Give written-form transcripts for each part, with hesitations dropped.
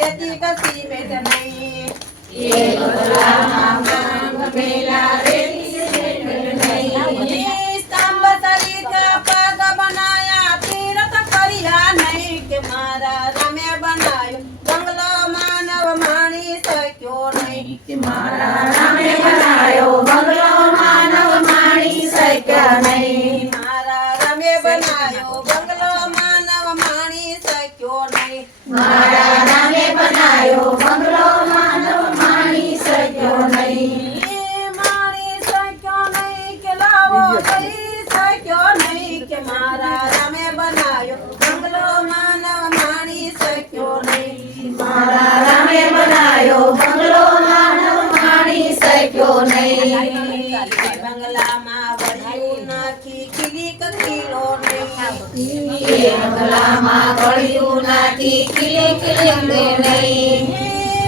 રેતી કસી મેટ નહીં એ બંગલામાં માંગ મેલા રેતી મેટ નહીં સ્તંભ તરીકા પગ બનાયા તીરથ કર્યા નહીં કે મારા રામે બનાયો બંગલો માનવ માણી શક્યો નહીં કે મારા રામે બનાયો બંગલો માનવ માણી શક્યા નહીં મારા રામે બનાયો બંગલો માનવ માણી શક્યો નહીં મારા રામે બનાયો બંગલો માનવ માણી શક્યો નહીં માણી શક્યો નહીં કે લાવો લઈ શક્યો નહીં કે મારા રામે બનાયો બંગલો માનવ માણી શક્યો નહીં મારા રામે બનાયો બંગલો માનવ માણી શક્યો નહીં બંગલામાં વળ્યું નાખી ખીલી કકીલો નહીં એ બંગલામાં ગળ્યું નાખી ખીલી ખીલી નહીં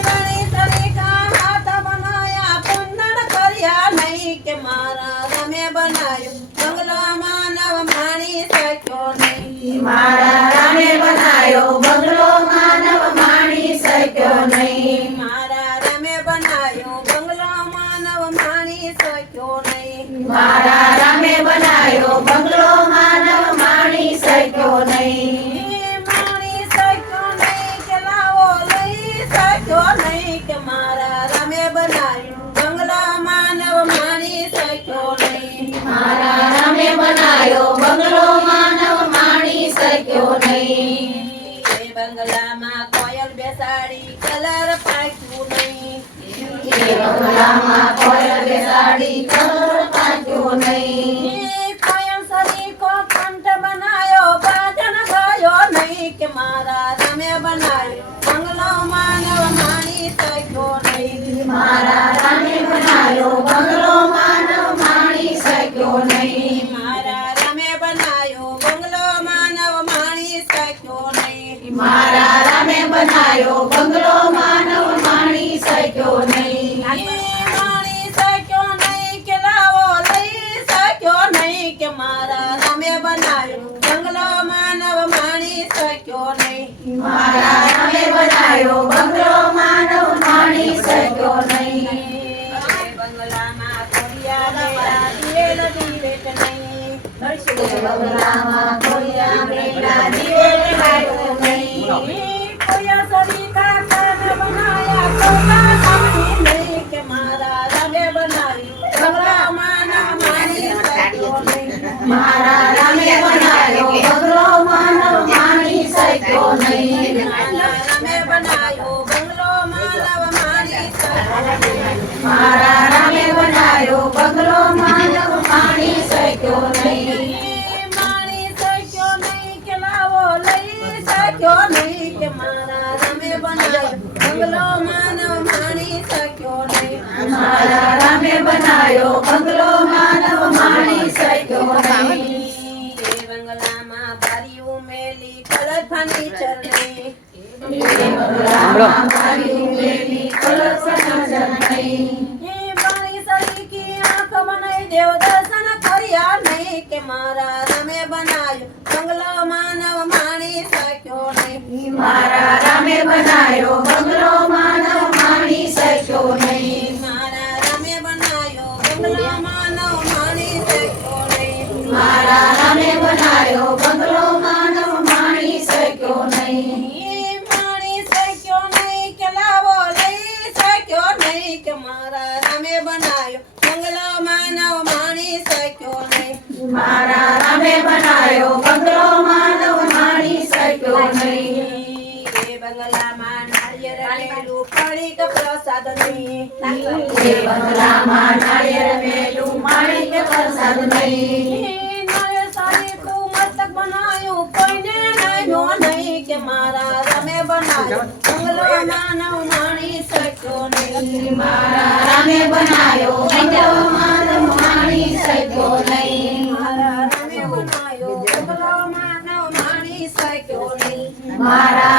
વળી તરીકા હાથ બનાયા પુંડળ કર્યા નહીં કે મારા રામે બનાયો બંગલો માનવ માણી શક્યો નહીં મારા રામે બનાયો બંગલો માનવ માણી શક્યો નહીં મારા રામે બનાયો બંગલો માનવ માણી શક્યો નહીં મારા રામે બનાયો બંગલો માનવ માણી શક્યો નહીં માણી શક્યો નહીં કે લાવો લઈ શક્યો નહીં કે મારા રામે બનાયો બંગલો માનવ માણી શક્યો નહીં મારા રામે બનાયો બંગલો માનવ માણી શક્યો નહીં એ બંગલામાં કોયલ બેસાડી કલર પાક્યું નહીં એ બંગલામાં કોયલ બેસાડી કલર પાક્યો નહીં કોયલ સરીકો કંઠ બનાયો ભજન ગાયો નહીં કે મારા રામે બનાયો બંગલો માનવ માણી શક્યો નહીં મારા રામે બનાયો બંગલો માનવ માણી શક્યો નહીં મારા રામે બનાયો બંગલો માનવ માણી શક્યો નહીં મારા રામે બનાયો બંગલો માનવ માણી શક્યો નહીં માણી શક્યો નહીં કે લાવો લઈ શક્યો નહીં કે મારા રામે બનાયો બંગલો માનવ માણી શક્યો નહીં મારા રામે બનાયો બંગલો માનવ માણી શક્યો નહીં બંગલામાં ખોડિયા મેળા દિવેલ દિવેટ નહીં બંગલામાં ખોડિયા મેળા દિવેલ લાગ્યો નહીં કોયા સરીકા કાન બનાયા કોકા સામી નહીં કે મારા રામે બનાવ્યું બંગલા માનવ માણી શક્યો નહીં મારા રામે બનાયો બંગલો માનવ માણી શક્યો નહીં મારા રામે બનાયો બંગલો માનવ માણી શક્યો નહીં મારા રામે બનાયો બંગલો માનવ માણી શક્યો નહીં માણી શક્યો નહીં કે લાવો લઈ શક્યો નહીં કે મારા રામે બનાયો બંગલો માનવ માણી શક્યો નહીં મારા રામે બનાયો બંગલો માનવ માણી શક્યો નહીં એ બંગલામાં બારીઓ મેલી કલર ફર્નિચર નહીં એ બંગલામાં બારીઓ મેલી કલર ફર્નિચર નહીં એ બારી સરીકી આંખ બનાવી દેવ દર્શન કર્યા નહીં કે મારા રામે બનાયો બંગલો માનવ માણી શક્યો નહીં મારા રામે બનાયો બંગલો માનવ માણી શક્યો નહીં મારા રામે બનાયો બંગલો માનવ માણી શક્યો નહીં મારા રામે બનાયો બંગલો માનવ માણી શક્યો નહીં માણી શક્યો નહીં કે લાવો લઈ શક્યો નહીં કે મારા રામે બનાયો બંગલો માનવ માણી શક્યો નહીં મારા રામે બનાયો બંગલો માનવ માણી શક્યો નહીં એ બંગલામાં નાળિયેર મેલું પડીક પ્રસાદ નહીં એ બંગલામાં નાળિયેર મેલું માણિક પ્રસાદ નહીં નાળિયેર સારી તું મસ્તક બનાયું કોઈને નામ્યો નહીં કે મારા રામે બનાયો બંગલો માનવ માણી શક્યો નહીં મારા રામે બનાયો બંગલો માનવ માણી શક્યો નહીં મારા રામે બનાયો બંગલો માનવ માણી શક્યો નહીં મારા